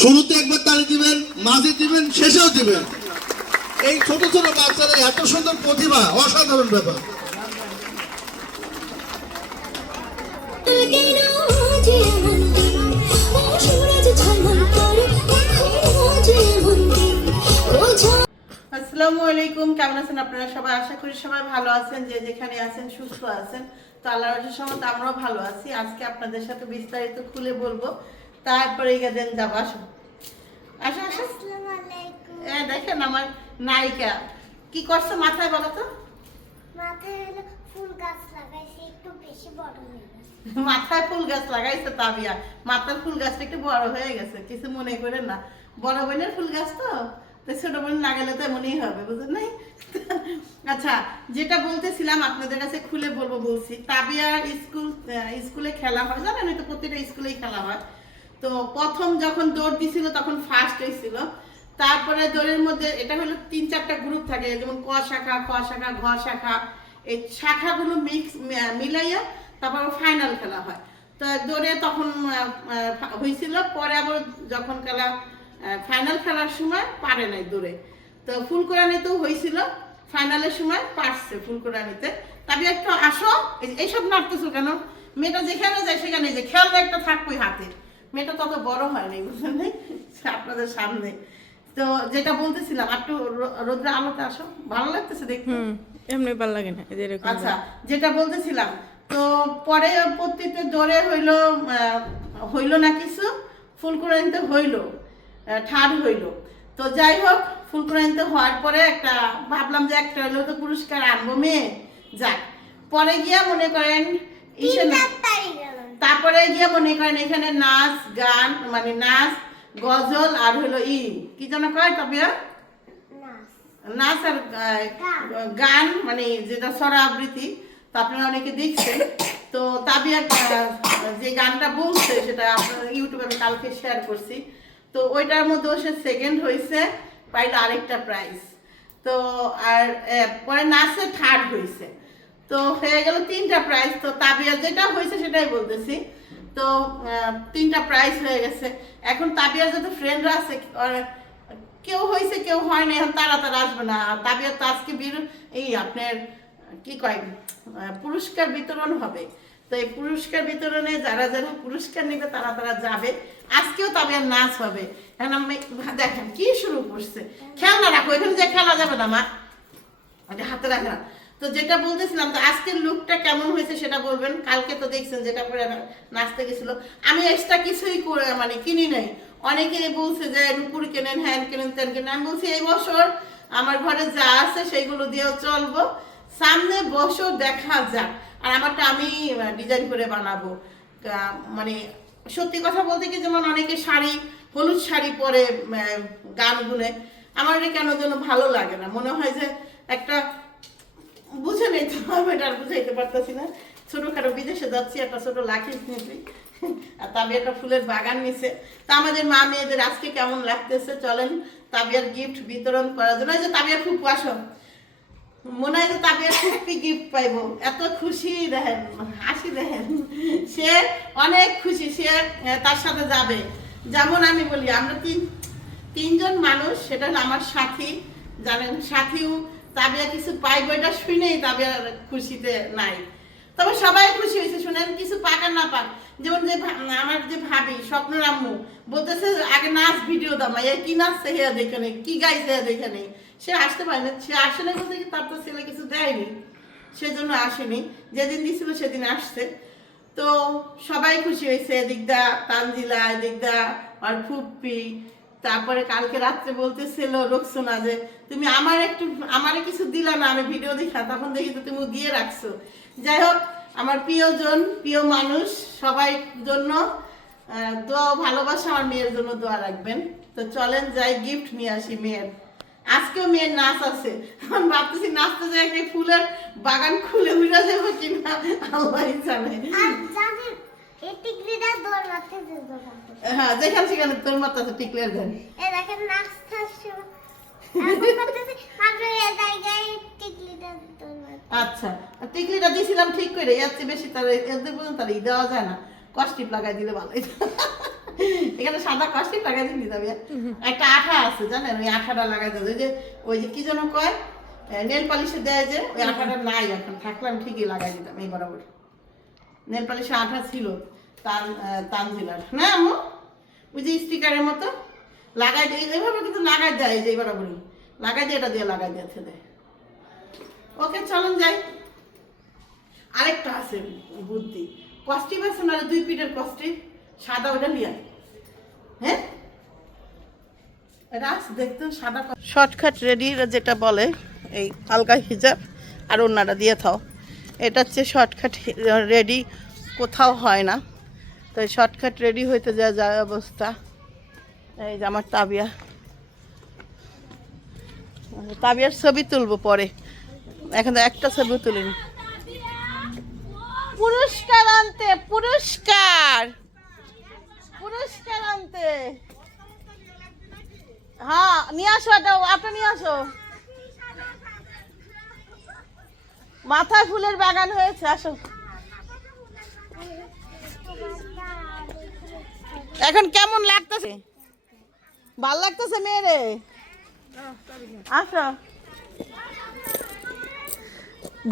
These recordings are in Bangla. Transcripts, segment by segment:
শুরুতে একবার তালি দিবেন, মাঝে দিবেন, শেষেও দিবেন। এই ছোট ছোট বাচ্চারা এত সুন্দর প্রতিভা, অসাধারণ ব্যাপার। আসসালামু আলাইকুম, কেমন আছেন আপনারা সবাই? আশা করি সবাই ভালো আছেন, যে যেখানে আছেন সুস্থ আছেন। তো আল্লাহর রহমতে আমরাও ভালো আছি। আজকে আপনাদের সাথে বিস্তারিত খুলে বলবো, তারপরে দেন যাবো। আসো আসো আসো। দেখেন আমার নায়িকা কি করছে মাথায়, বলো তো? মাথায় হলো ফুল গাছ লাগাইছে, একটু বেশি বড় হয়ে গেছে। মাথায় ফুল গাছ লাগাইছে তাবিয়া, মাথার ফুল গাছটা একটু বড় হয়ে গেছে, কিছু মনে করেন না। বড় বোনের ফুল গাছ তো ছোট বোন লাগালে তো এমনই হবে, বুঝলেন নাই? আচ্ছা, যেটা বলতেছিলাম আপনাদের কাছে খুলে বলবো বলছি। তাবিয়ার স্কুলে খেলা হয়, জানেন তো, প্রত্যেকটা স্কুলেই খেলা হয়। তো প্রথম যখন দৌড় দিছিল তখন ফার্স্ট হয়েছিল। তারপরে দৌড়ের মধ্যে এটা হলো ৩-৪টা গ্রুপ থাকে, যেমন ক শাখা, খ শাখা, ঘ শাখা। এই শাখাগুলো মিলাইয়া তারপর ফাইনাল খেলা হয়। তো দৌড়ে তখন হয়েছিল। পরে আবার যখন ফাইনাল খেলার সময় পারে নাই দৌড়ে, তো ফুলকুরানিতেও হয়েছিল। ফাইনালের সময় পারছে ফুলকুরানিতে। তবে একটু আসো, এইসব নাড়তেছো কেন? মেয়েটা যেখানে যায় সেখানে যে খেয়াল একটা থাকবোই হাতে। মেয়েটা তত বড় হয় নাই, বুঝলেন নাই, আপনাদের সামনে। তো যেটা বলতেছিলাম, একটু রোদ্র আলোতে আসো, ভালো লাগতেছে দেখতে। এমনি ভালো লাগে না এরকম। আচ্ছা, যেটা বলতেছিলাম, তো পরে প্রত্যেকটা দৌড়ে হইলো না কিছু, ফুলকুরানিতে হইলো, থার্ড হইলো। তো যাই হোক, ফুলকুরানিতে হওয়ার পরে একটা ভাবলাম যে একটা হইলেও তো পুরস্কার আনবো মেয়ে, যাক। পরে গিয়া মনে করেন তারপরে গিয়া মনে করেন এখানে নাচ গান, মানে নাচ গজল আর হইলো কি যেন কয়, তবে নাচ আর গান, মানে যেটা স্বরা আবৃত্তি। তো আপনারা অনেকে দেখছেন। তো তাবিয়া যে গানটা বলছে সেটা আপনার ইউটিউবে আমি কালকে শেয়ার করছি। তো ওইটার মধ্যেও সে সেকেন্ড হয়েছে, পাইলো আরেকটা প্রাইজ। তো আর পরে নাচে থার্ড হয়েছে। তো হয়ে গেল 3টা প্রাইজ। তো তাবিয়া যেটা হয়েছে সেটাই বলতেছি। তো 3টা প্রাইজ হয়ে গেছে। এখন তাবিয়ার যত ফ্রেন্ডরা আছে, কেউ হয়েছে কেউ হয় না, এখন তারা আসবে না। তাবিয়ার তো আজকে আপনার কি কয়, পুরস্কার বিতরণ হবে। তো এই পুরস্কার বিতরণে যারা যারা পুরস্কার নেবে তারা যাবে। আজকেও তাবিয়ার নাচ হবে। এখন আমি দেখেন কি শুরু করছে, খেলনা রাখো এখানে, যে খেলা যাবে না মা, হাতে রাখে না। তো যেটা বলতেছিলাম, তো আজকের লুকটা কেমন হয়েছে সেটা বলবেন। কালকে তো দেখছেন যেটা করে নাচতে গেছিল। আমি এক্সট্রা কিছুই মানে কিনি নাই। অনেকে বলছে যে নুপুর কেনেন, হ্যান কেনেন, তেন কেনেন। আমি বলছি এই বছর আমার ঘরে যা আছে সেইগুলো দিয়েও চলবো, সামনে বছর দেখা যাক। আর আমারটা আমি ডিজাইন করে বানাবো। মানে সত্যি কথা বলতে কি, যেমন অনেকে শাড়ি, হলুদ শাড়ি পরে গান গুনে, আমার এটা কেন যেন ভালো লাগে না। মনে হয় যে একটা বুঝে নিতে হবে, এটা আর বুঝাইতে পারতেছি না। ছোটখাটো বিদেশে যাচ্ছি, একটা ছোট লাঠি নিয়েছি, আর তাবিয়া একটা ফুলের বাগান নিছে। তা আমাদের মা মেয়েদের আজকে কেমন লাগতেছে চলেন তাবিয়ার গিফট বিতরণ করার জন্য। যে তাবিয়ার খুব আসো, মনে হয় যে তাবিয়ার খুবই গিফট পাইবো, এত খুশি দেখেন, হাসি দেখেন, সে অনেক খুশি। সে তার সাথে যাবে। যেমন আমি বলি, আমরা তিনজন মানুষ, সেটা হলো আমার সাথী, জানেন, সাথীও তাবিয়া কিছু পাইবো এটা শুনেই তাবিয়ার খুশিতে নাই। তবে সবাই খুশি হয়েছে, শুনেন, কিছু পাক আর না পাক। যেমন যে আমার যে ভাবি স্বপ্নের আম্মু বলতেছে আগে নাচ ভিডিও দামা, কি নাচছে হেয়া দেখে নেই, কি গাইছে হেয়া দেখে নেই। সে আসতে পারে না, সে আসে না বলতে কি তার তো ছেলে কিছু দেয়নি, সেজন্য আসেনি। যেদিন দিছিল সেদিন আসছে। তো সবাই খুশি হয়েছে, এদিকদা তানজিলা, এদিকদা আর ফুপ্পি। তারপরে কালকে রাত্রে বলতেছিল রোকসোনা যে তুমি আমারে কিছু দিলা না, আমি ভিডিও দেখা, তখন দেখি তো তুমি দিয়ে রাখছো। যাই হোক, আমার প্রিয়জন, প্রিয় মানুষ, সবাই জন্য দোয়া, ভালোবাসা, আমার মেয়ের জন্য দোয়া রাখবেন। তো চলেন যাই গিফট নিয়ে আসি মেয়ের। আজকেও মেয়ের নাচ আছে। আমি ভাবতেছি নাচতে যাই একটা ফুলের বাগান খুলে উড়া যাবো কিনা, আল্লাহই জানে। হ্যাঁ, যেখানে সেখানে তোর মাথা আছে টিকলের দেন। আচ্ছা, টিকলিটা দিয়েছিলাম ঠিক করে, এর চেয়ে বেশি তার এদের পর্যন্ত তার দেওয়া যায় না, কষ্টিপ লাগাই দিলে ভালো। এখানে সাদা কস্টিপ লাগাই দিন তবে একটা আঠা আছে জানেন, ওই আঠাটা লাগাই দেবে। ওই যে কি যেন কয় নেল পালিশে দেয় যে, ওই আঠাটা নাই এখন, থাকলে আমি ঠিকই লাগাই দিতাম এই বরাবর। নেল পালিশে আঠা ছিল তানজিলার না আম্মু, ওই যে স্টিকারের মতো লাগাই দেয় এইভাবে, কিন্তু লাগাই দেয় এই যে বরাবরই লাগাই দিয়ে, এটা দিয়ে লাগাই দিয়েছে দেয়। ওকে চলুন যাই। আরেকটা আছে বুদ্ধি, কস্টিপ আছে না 2 ফিটের কস্টিপ সাদা, ওটা নিয়ে হ্যাঁ এটা আছে দেখতে সাদা। শর্টকাট রেডি যেটা বলে এই হালকা হিজাব আর ওড়নাটা দিয়ে থাও, এটা হচ্ছে শর্টকাট রেডি, কোথাও হয় না। তো এই শর্টকাট রেডি হইতে যা যায় অবস্থা। এই যে আমার তাবিয়ার ছবি তুলবো পরে, এখন তো একটা ছবি তুলিনি। পুরস্কার আনতে, পুরস্কার আনতে, হ্যাঁ নিয়ে আসো, এটা আপনি নিয়ে আসো। মাথায় ফুলের বাগান হয়েছে, আসো। এখন কেমন লাগতেছে? ভাল লাগতেছে মেয়েরে? আসো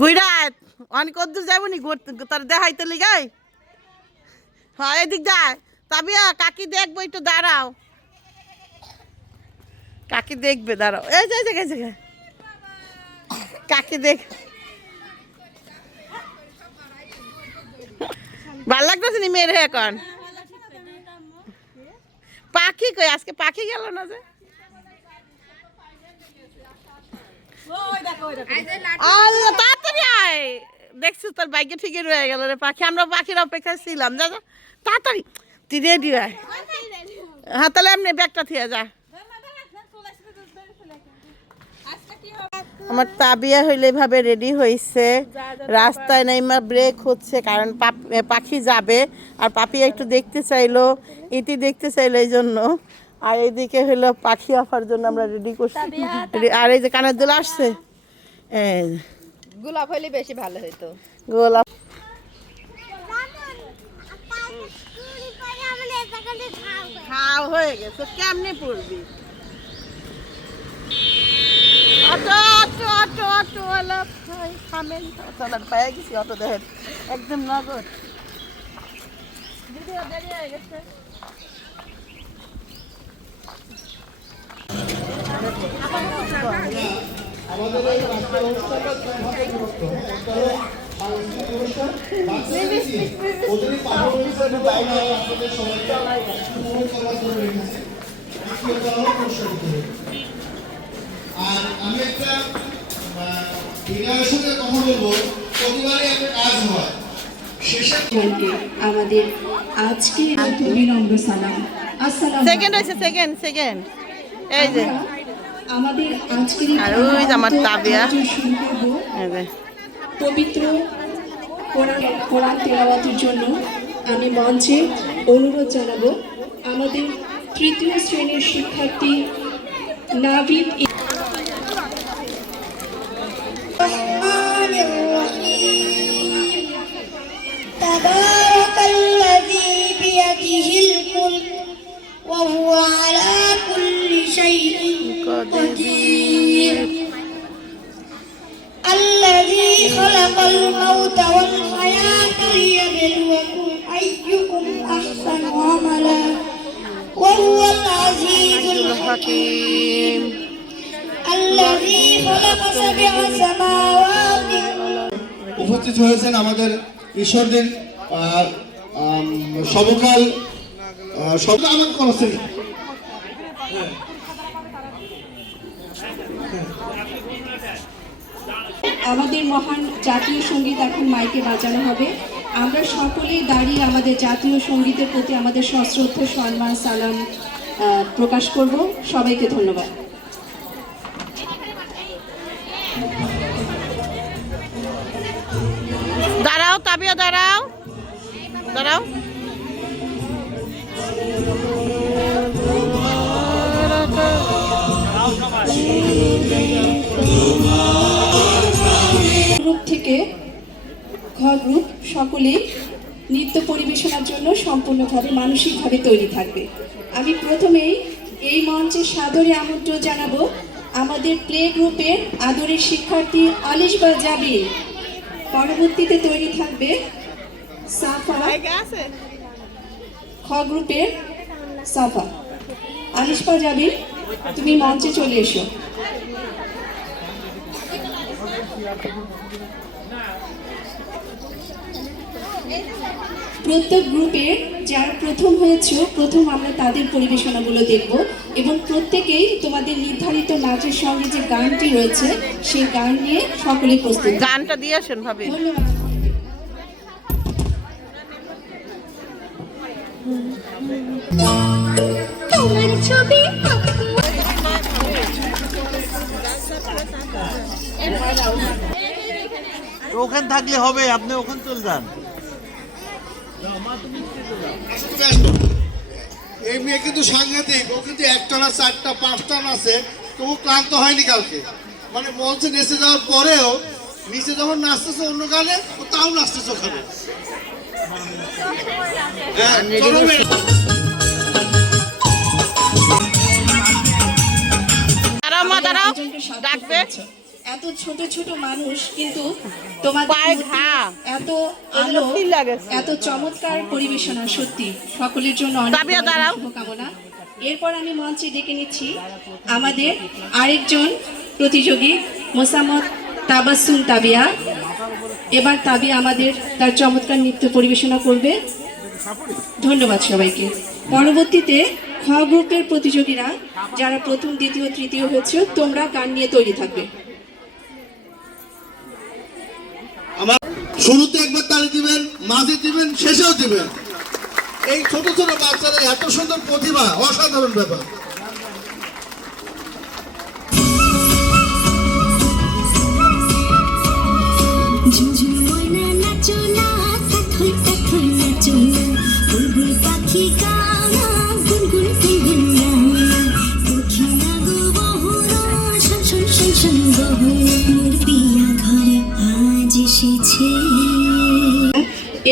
গুইরাত অনেক কদ্দুর যাবো নি তার দেখাইতে লিগাই। হ্যাঁ এদিক যায় তাবিয়া, কাকি দেখবো, একটু দাঁড়াও, কাকি দেখবে, দাঁড়াও। এই যে কাকি দেখ, ভাল লাগতেছে নি মেয়ের এখন? পাখি কই আজকে? পাখি গেল না যে, আল্লাহ তাড়াতাড়ি আয়। দেখছিস তোর বাইকে ঠিকই রয়ে গেল রে পাখি, আমরা পাখির অপেক্ষায় ছিলাম। যা যা তাড়াতাড়ি, তুই রেডি হয়। হ্যাঁ তাহলে এমনি ব্যাগটা থিয়ে যা। আমার তাবিয়া হইলে এভাবে রেডি হয়েছে, রাস্তায় নেইমা ব্রেক হচ্ছে, কারণ পাখি যাবে আর পাপি একটু দেখতে চাইলো, ইতি দেখতে চাইলো এই জন্য। আর এইদিকে হলো পাখি আসার জন্য আমরা রেডি করছি। আর এই যে কানের দুল আসছে, গোলাপ হইলে বেশি ভালো হইতো। গোলাপ খাও হয়ে গেছে, কেমনি পড়বি? অটো অটো অটো অটো ওয়ালা ভাই থামেন, অটোলার পায়ে গেছি, অটো দেখেন একদম নগদ। ভিডিও দেরি হয়ে গেছে। আমাদের এই রাস্তার অবস্থাটা দুভাগে বিভক্ত। একটা হলো সাংস্কৃতিক অনুষ্ঠান, বাচ্চাদের কি ওদের পারফরমেন্সের বাইরে আপনাদের সবাইকে উপভোগ করার জন্য রেখেছে। দ্বিতীয়ত হলো পুরস্কার বিতরণ। আর আমি একটা বিনয়ের সঙ্গে কথা বলবো, প্রতিবারই একটা কাজ হয় শেষে আমাদের আজকে বিনম্র সালাম। আসসালামু সেকেন্ড হয়েছে, সেকেন্ড এই যে আমাদের আজকের আর ওই যে আমার তাবিয়া, শুরু করব এই যে পবিত্র কোরআন তেলাওয়াতের জন্য আমি মঞ্চে অনুরোধ জানাবো আমাদের 3য় শ্রেণীর শিক্ষার্থী নাভিদ। تبارك الذي بيده الملك وهو على كل شيء قدير الذي خلق الموت والحياة ليبلوكم أيكم أحسن عملا وهو العزيز الحكيم الذي خلق 7 سماوات। উপস্থিত হয়েছেন আমাদের ঈশ্বরদের সমকাল শব্দ আমাকে করছেন। আমাদের মহান জাতীয় সঙ্গীত এখন মাইকে বাজানো হবে। আমরা সকলেই দাঁড়িয়ে আমাদের জাতীয় সঙ্গীতের প্রতি আমাদের সশ্রদ্ধ সম্মান সালাম প্রকাশ করব। সবাইকে ধন্যবাদ। দাঁড়াও তাবিয়া, দাঁড়াও। গ্রুপ থেকে ঘ গ্রুপ সকলেই নৃত্য পরিবেশনার জন্য সম্পূর্ণভাবে মানসিকভাবে তৈরি থাকবে। আমি প্রথমেই এই মঞ্চে সাদরে আমন্ত্রণ জানাবো আমাদের প্লে গ্রুপের আদরের শিক্ষার্থী আলিশবা জাবির। পরবর্তীতে তৈরি থাকবে সাফা, খ গ্রুপের সাফা। আলিশবা জাবির, তুমি মঞ্চে চলে এসো। প্রত্যেক গ্রুপের যারা প্রথম হয়েছে, প্রথম আমরা তাদের পরিবেশনাগুলো দেখব এবং প্রত্যেকেই তোমাদের নির্ধারিত নাচের সঙ্গে যে গানটি রয়েছে সেই গান নিয়ে সকলে প্রস্তুত। গানটা দিয়ে আসেন ভাবি। ধন্যবাদ। তোমার ছবি ওখানে থাকলে হবে, আপনি ওখানে চলে যান। এই মেয়ে কিন্তু সাংঘাতিক, ও কিন্তু 1 টানা 4টা 5 টান আছে, তবু ক্লান্ত হয়নি কালকে। মানে মঞ্চে নেচে যাওয়ার পরেও নিচে যখন নাচতেছে অন্য গানে, ও তাও নাচতেছে ওখানে। হ্যাঁ, চলো মেয়ে। একজনকে সাহায্য করেছো। এত ছোট ছোট মানুষ কিন্তু তোমাদের মধ্যে এত আলো, এত চমৎকার পরিবেশনা, সত্যি সকলের জন্য অনেক শুভকামনা। এরপর আমি মঞ্চে ডেকে নিচ্ছি আমাদের আরেকজন প্রতিযোগী মোসাম্মদ তাবাসসুম তাবিয়া। এবার তাবিয়া আমাদের তার চমৎকার নৃত্য পরিবেশনা করবে। ধন্যবাদ সবাইকে। পরবর্তীতে খ গ্রুপের প্রতিযোগীরা যারা প্রথম, দ্বিতীয়, তৃতীয় হয়েছে, তোমরা গান নিয়ে তৈরি থাকবে। আমার শুরুতে একবার তালি দিবেন, মাঝে দিবেন, শেষেও দিবেন। এই ছোট ছোট বাচ্চাদের এত সুন্দর প্রতিভা, অসাধারণ ব্যাপার।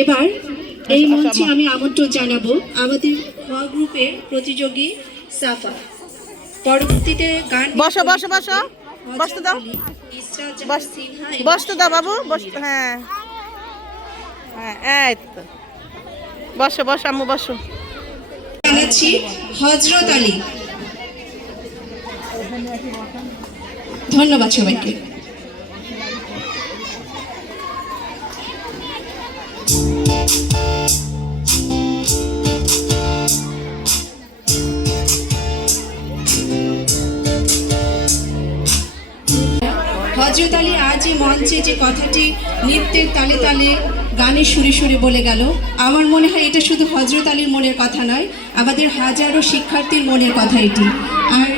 এবার এই মঞ্চে আমি আমন্ত্রণ জানাবো আমাদের খ গ্রুপের প্রতিযোগী সাফা। পরবর্তীতে গান বসো বসো বসো, বসতে দাও, বসতে দাও বাবু, বসতে। হ্যাঁ হ্যাঁ, এই তো বসো বসো আম্মু বসো। জানাচ্ছি হযরত আলী। ধন্যবাদ সবাইকে। হযরত আলী আজ এই মঞ্চে যে কথাটি নৃত্যের তালে তালে, গানের সুরে সুরে বলে গেল, আমার মনে হয় এটা শুধু হযরত আলীর মনের কথা নয়, আমাদের হাজারো শিক্ষার্থীর মনের কথা এটি। আর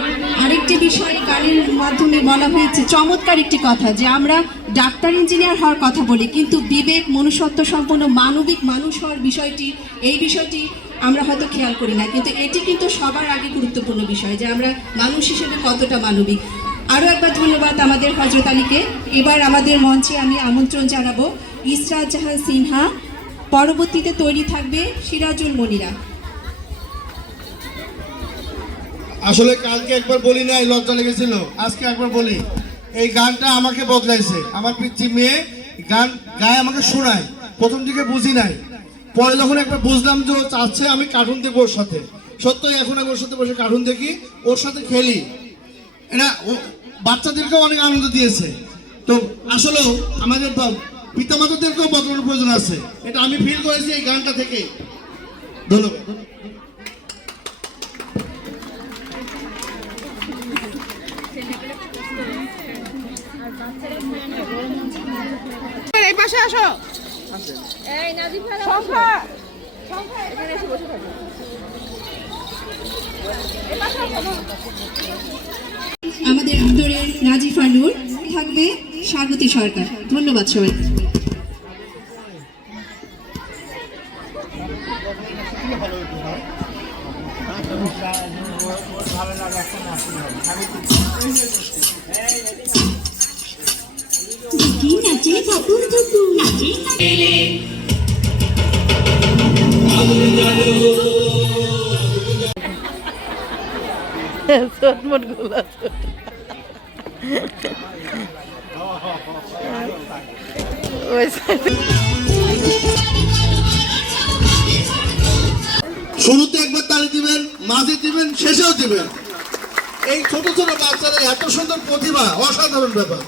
আরেকটি বিষয় গানের মাধ্যমে বলা হয়েছে, চমৎকার একটি কথা, যে আমরা ডাক্তার, ইঞ্জিনিয়ার হওয়ার কথা বলি, কিন্তু বিবেক, মনুষ্যত্ব সম্পন্ন মানবিক মানুষ হওয়ার বিষয়টি, এই বিষয়টি আমরা হয়তো খেয়াল করি না, কিন্তু এটি কিন্তু সবার আগে গুরুত্বপূর্ণ বিষয়, যে আমরা মানুষ হিসেবে কতটা মানবিক। আরও একবার ধন্যবাদ আমাদের হযরত আলীকে। এবার আমাদের মঞ্চে আমি আমন্ত্রণ জানাবো ইসরাত জাহান সিনহা। পরবর্তীতে তৈরি থাকবে সিরাজুল মনিরা। আসলে কালকে একবার বলি নাই, লজ্জা লেগেছিল, আজকে একবার বলি। এই গানটা আমাকে বদলাইছে। আমার পিচ্চি মেয়ে গান গায়ে আমাকে শোনায়, প্রথম দিকে বুঝি নাই, পরে যখন একবার বুঝলাম যে ও চাচ্ছে আমি কার্টুন দেখবো ওর সাথে, সত্যই এখন আমি ওর সাথে বসে কার্টুন দেখি, ওর সাথে খেলি। এটা বাচ্চাদেরকেও অনেক আনন্দ দিয়েছে। তো আসলেও আমাদের পিতামাতাদেরকেও বদলানোর প্রয়োজন আছে, এটা আমি ফিল করেছি এই গানটা থেকে। ধন্যবাদ। এই পাশে আসো। এই নাজিফা সংখ্যা সংখ্যা এখানে এসে বসে থাকো। এই পাশে আসো। আমাদের আদরের নাজিফা নূর থাকবে স্বাগতী সরকার। ধন্যবাদ সবাই। নাচে কাপুর নাচে চটমট গুলা ওই শুরুতে একবার তালি দিবেন, মাঝে দিবেন, শেষেও দিবেন। এই ছোট ছোট বাচ্চাদের এত সুন্দর প্রতিভা, অসাধারণ ব্যাপার।